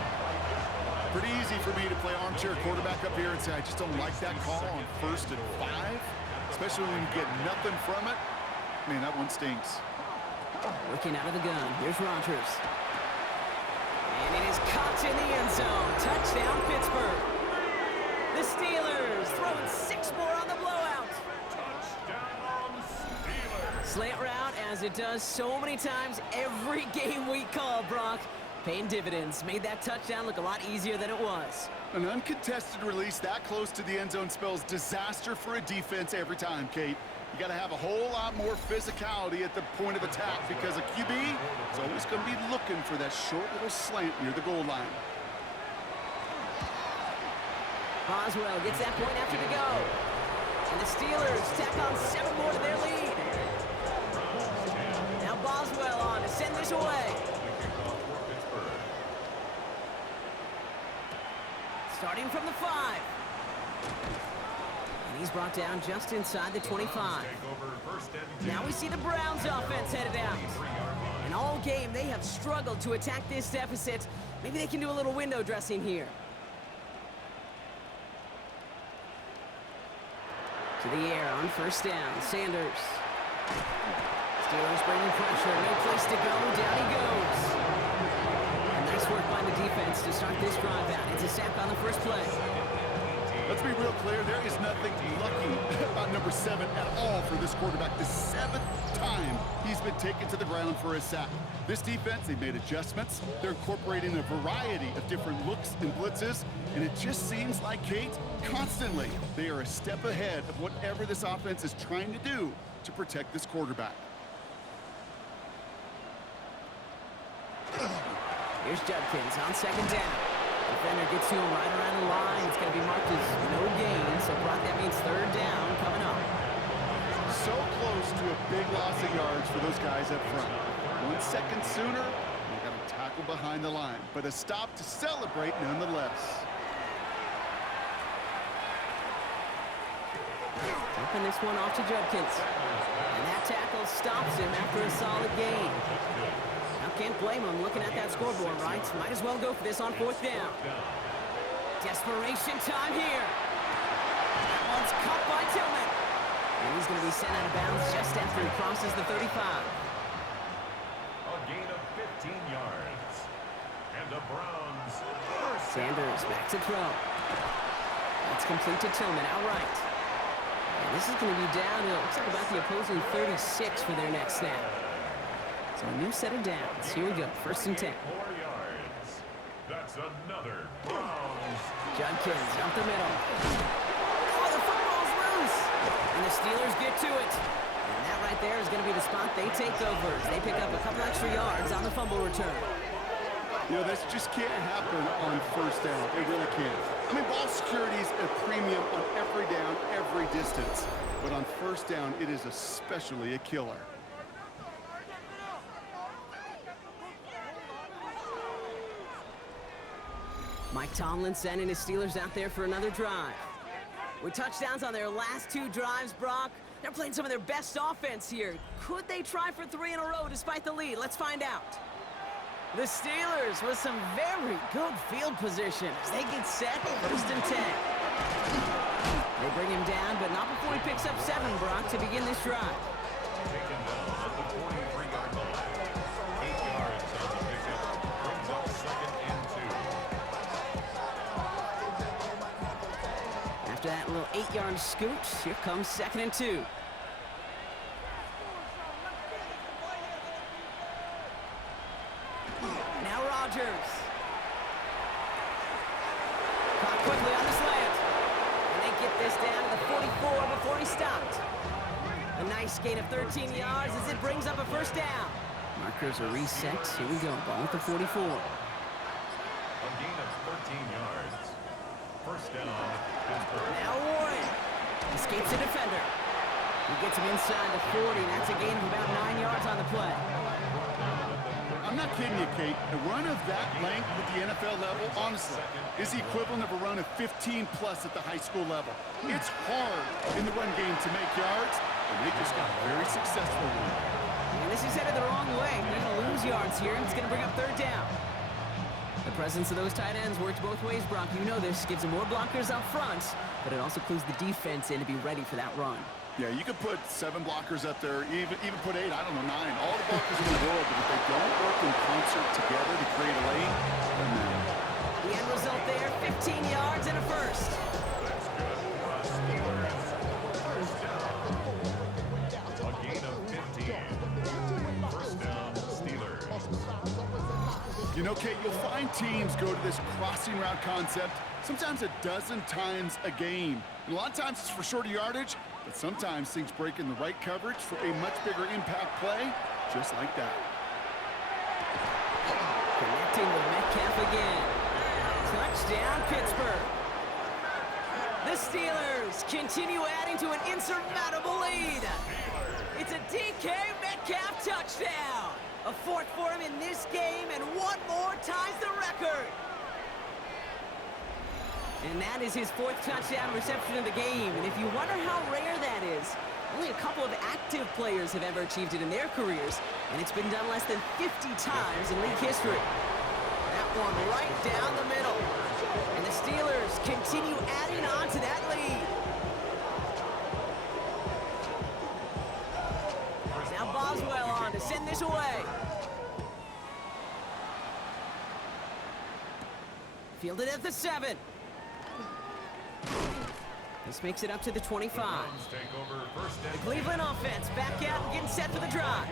Pretty easy for me to play armchair quarterback up here and say, I just don't like that call on first and 5, especially when you get nothing from it. Man, that one stinks. Working out of the gun. Here's Rodgers. And it is caught in the end zone. Touchdown, Pittsburgh. The Steelers throwing 6 more on the blowout. Touchdown, Steelers. Slant route, as it does so many times every game we call, Brock. Paying dividends. Made that touchdown look a lot easier than it was. An uncontested release that close to the end zone spells disaster for a defense every time, Kate. You got to have a whole lot more physicality at the point of attack because a QB is always going to be looking for that short little slant near the goal line. Boswell gets that point after the go. And the Steelers tack on 7 more to their lead. Now Boswell on to send this away. Starting from the 5. And he's brought down just inside the 25. Now we see the Browns offense headed out. And all game, they have struggled to attack this deficit. Maybe they can do a little window dressing here. To the air on first down, Sanders. Steelers bringing pressure, no place to go, down he goes. And nice work by the defense to start this drive out. It's a sack on the first play. Let's be real clear, there is nothing lucky about number 7 at all for this quarterback. The 7th time he's been taken to the ground for a sack. This defense, they've made adjustments. They're incorporating a variety of different looks and blitzes, and it just seems like, Kate, constantly they are a step ahead of whatever this offense is trying to do to protect this quarterback. Here's Judkins on second down. Defender gets to him right around the line. It's going to be marked as no gain, so Brock, that means third down coming up. So close to a big loss of yards for those guys up front. 1 second sooner, they got to tackle behind the line, but a stop to celebrate nonetheless. Taking this one off to Judkins. And that tackle stops him after a solid gain. Now can't blame him looking at that scoreboard, right? Might as well go for this on 4th down. Desperation time here. That one's caught by Tillman. And he's going to be sent out of bounds just after he crosses the 35. A gain of 15 yards. And the Browns first. Sanders back to throw. That's complete to Tillman outright. And this is going to be down to, it looks like about the opposing 36 for their next snap. So a new set of downs. Here we go, 1st and 10. 4 yards. That's another Browns. Judkins up the middle. Oh, the football's loose. And the Steelers get to it. And that right there is going to be the spot they take over. They pick up a couple extra yards on the fumble return. You know, this just can't happen on first down. It really can't. I mean, ball security is a premium on every down, every distance. But on first down, it is especially a killer. Mike Tomlin sending his Steelers out there for another drive. With touchdowns on their last 2 drives, Brock, they're playing some of their best offense here. Could they try for 3 in a row despite the lead? Let's find out. The Steelers with some very good field position as they get set, 1st and 10. They bring him down, but not before he picks up 7, Brock, to begin this drive. Taken down at the 43-yard line. 8 yards on the pickup. Brings up 2nd and 2. After that little 8-yard scoot, here comes 2nd and 2. Now Rodgers. Caught quickly on the slant. And they get this down to the 44 before he stopped. A nice gain of 13 yards as it brings up a 1st down. Markers are reset. Here we go. Ball at the 44. A gain of 13 yards. 1st down, Pittsburgh. Now Warren escapes the defender. He gets him inside the 40. That's a gain of about 9 yards on the play. I'm not kidding you, Kate. A run of that length at the NFL level, honestly, is the equivalent of a run of 15-plus at the high school level. It's hard in the run game to make yards, and they just got a very successful one. And this is headed the wrong way. They're going to lose yards here, and it's going to bring up 3rd down. The presence of those tight ends works both ways, Brock. You know this. Gives them more blockers up front, but it also clues the defense in to be ready for that run. Yeah, you could put 7 blockers up there, even put 8, I don't know, 9. All the blockers in the world, but if they don't work in concert together to create a lane, then The end result there, 15 yards and a 1st. That's good for us, Steelers. 1st down. A gain of 15. 1st down, Steelers. You know, Kate, you'll find teams go to this crossing route concept sometimes a dozen times a game. And a lot of times it's for shorter yardage, But sometimes things break in the right coverage for a much bigger impact play, just like that. Connecting with Metcalf again. Touchdown, Pittsburgh. The Steelers continue adding to an insurmountable lead. It's a DK Metcalf touchdown. A fourth for him in this game, and one more ties the record. And that is his fourth touchdown reception of the game. And if you wonder how rare that is, only a couple of active players have ever achieved it in their careers, and it's been done less than 50 times in league history. That one right down the middle. And the Steelers continue adding on to that lead. Now Boswell on to send this away. Fielded at the 7. This makes it up to the 25. The Cleveland offense back out and getting set for the drive.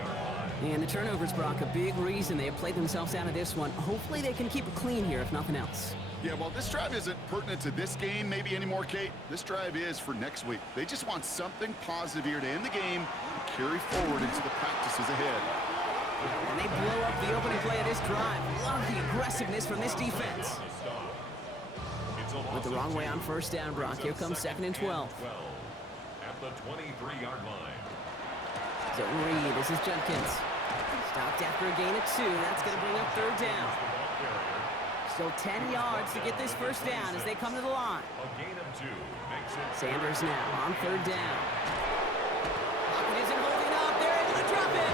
And the turnovers, Brock, a big reason they have played themselves out of this one. Hopefully they can keep it clean here, if nothing else. Yeah, well, this drive isn't pertinent to this game maybe anymore, Kate. This drive is for next week. They just want something positive here to end the game and carry forward into the practices ahead. And they blow up the opening play of this drive. Love the aggressiveness from this defense. Went the wrong way on first down, Brock. Here comes 2nd and 12. At the 23-yard line. Zone read. This is Judkins. Stopped after a gain of 2. That's going to bring up 3rd down. Still 10 yards to get this first down as they come to the line. A gain of 2 makes it Sanders now on 3rd down. Lockett isn't holding up. They're able to drop it.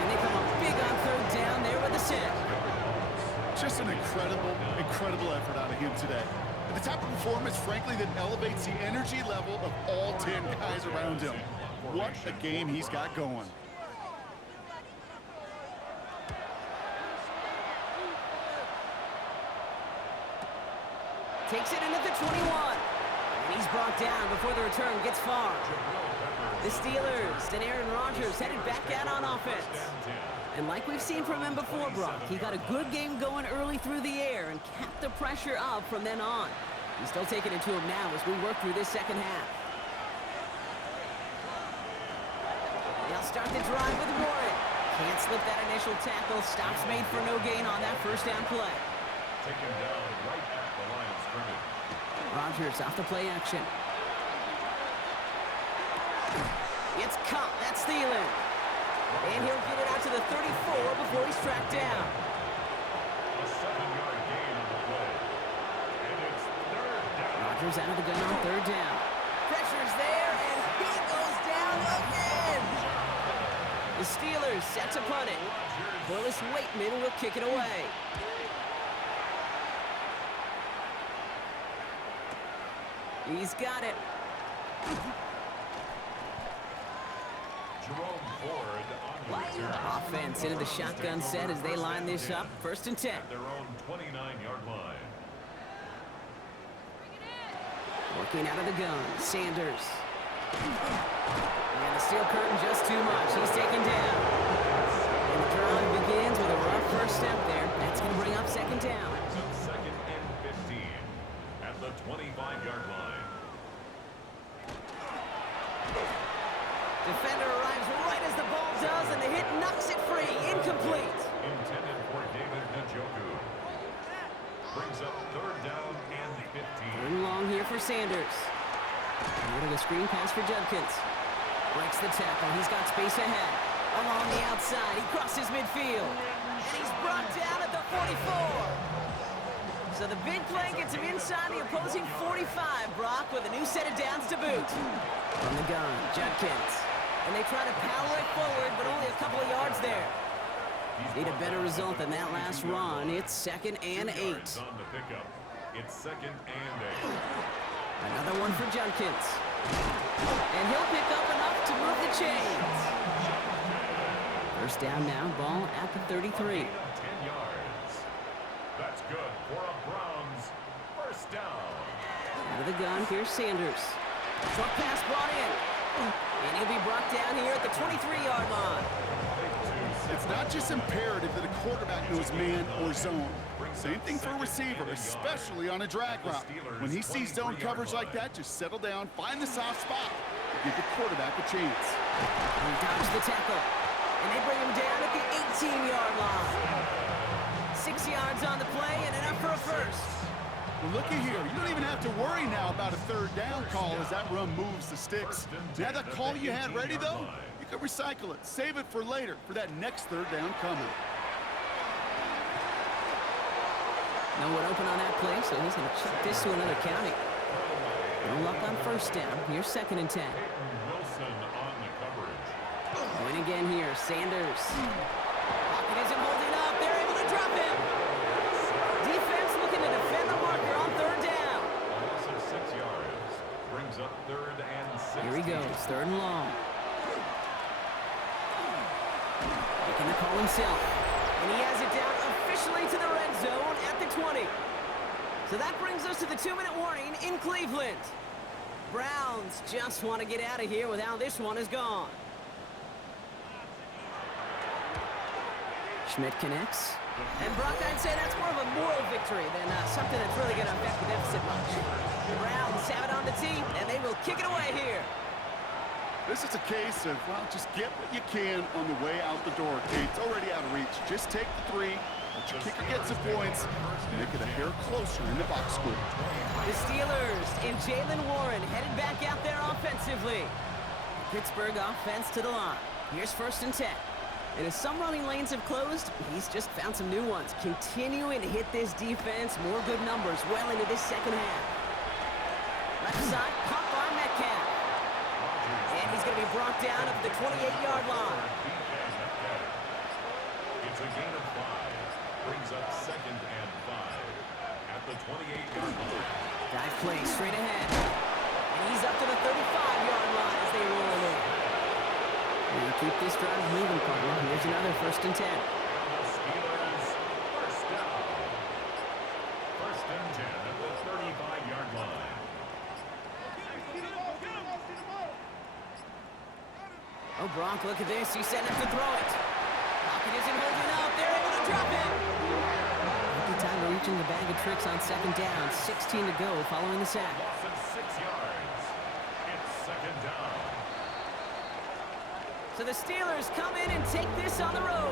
And they come up big on 3rd down there with the set. Just an incredible effort out of him today. And the type of performance, frankly, that elevates the energy level of all 10 guys around him. What a game he's got going. Takes it in at the 21. And he's brought down before the return gets far. The Steelers and Aaron Rodgers headed back out on offense. And like we've seen from him before, Brock, he got a good game going early through the air and kept the pressure up from then on. He's still taking it to him now as we work through this second half. They'll start the drive with Warren. Can't slip that initial tackle. Stops made for no gain on that first down play. taken down right at the line of scrimmage. Rodgers off the play action. It's caught. That's Thielen. And he'll get it out to the 34 before he's tracked down. A 7-yard gain on the play. And it's 3rd down. Rodgers out of the gun on 3rd down. Pressure's there, and he goes down again. The Steelers set to punt it. Willis Waitman will kick it away. He's got it. Jerome Ford on the return. Offense into the shotgun set as they line this up. 1st and 10. At their own 29-yard line. Working out of the gun, Sanders. And the steel curtain just too much. He's taken down. And the drive begins with a rough first step there. That's going to bring up 2nd down. It's 2nd and 15 at the 25-yard line. Defender arrives right as the ball does, and the hit knocks it free. Incomplete. Intended for David Njoku. Brings up 3rd down and 15. Third and long here for Sanders. Out of the screen pass for Judkins. Breaks the tackle. He's got space ahead. Along the outside. He crosses midfield. And he's brought down at the 44. So the big play gets him inside the opposing 45, Brock, with a new set of downs to boot. From the gun, Judkins. And they try to power it forward, but only a couple of yards there. Need a better result than that last run. It's 2nd and 8. On the pickup. It's 2nd and 8. Another one for Judkins. And he'll pick up enough to move the chains. First down now, ball at the 33. 10 yards. That's good for a Browns first down. Out of the gun, here's Sanders. Short pass brought in. And he'll be brought down here at the 23-yard line. It's not not just imperative that a quarterback knows man or zone. Same thing for a receiver, especially on a drag route. When he sees zone coverage like that, just settle down, find the soft spot, and give the quarterback a chance. He dodged the tackle, and they bring him down at the 18-yard line. 6 yards on the play and enough for a first. Well, looky here. You don't even have to worry now about a third down call as that run moves the sticks. Now that call you had ready, though, you can recycle it. Save it for later, for that next third down coming. No one open on that play, so he's going to chuck this to another county. No luck on first down. Here's 2nd and 10. Wilson on the coverage. Going again here, Sanders. Pocket isn't holding up. They're able to drop him. Defense looking to defend the marker on third down. Loss of 6 yards. Brings up 3rd and 16. Here he goes, 3rd and long. Making the call himself. And he has it down officially to the red zone at the 20. So that brings us to the 2-minute warning in Cleveland. Browns just want to get out of here with how this one is gone. Schmidt connects. And Brock, I'd say that's more of a moral victory than something that's really going to affect the deficit much. The Browns have it on the tee, and they will kick it away here. This is a case of, well, just get what you can on the way out the door, Kate. It's already out of reach. Just take the 3, let your kicker get some points, and make it a hair closer in the box score. The Steelers and Jaylen Warren headed back out there offensively. Pittsburgh offense to the line. Here's 1st and 10. And as some running lanes have closed, he's just found some new ones. Continuing to hit this defense, more good numbers well into this second half. Left side, pop by Metcalf. And he's going to be brought down at the 28-yard line. It's a gain of 5. Brings up 2nd and 5 at the 28-yard line. Dive play straight ahead. And he's up to the 35-yard line as they roll in. And keep this drive moving, partner. Here's another 1st and 10. Steelers, 1st down. 1st and 10 at the 35-yard line. Oh, Brock, look at this. He's setting up to throw it. Pocket isn't holding up. They're able to drop him. Good time to reach in the bag of tricks on 2nd down. 16 to go following the sack. Loss of 6 yards. It's 2nd down. So the Steelers come in and take this on the road.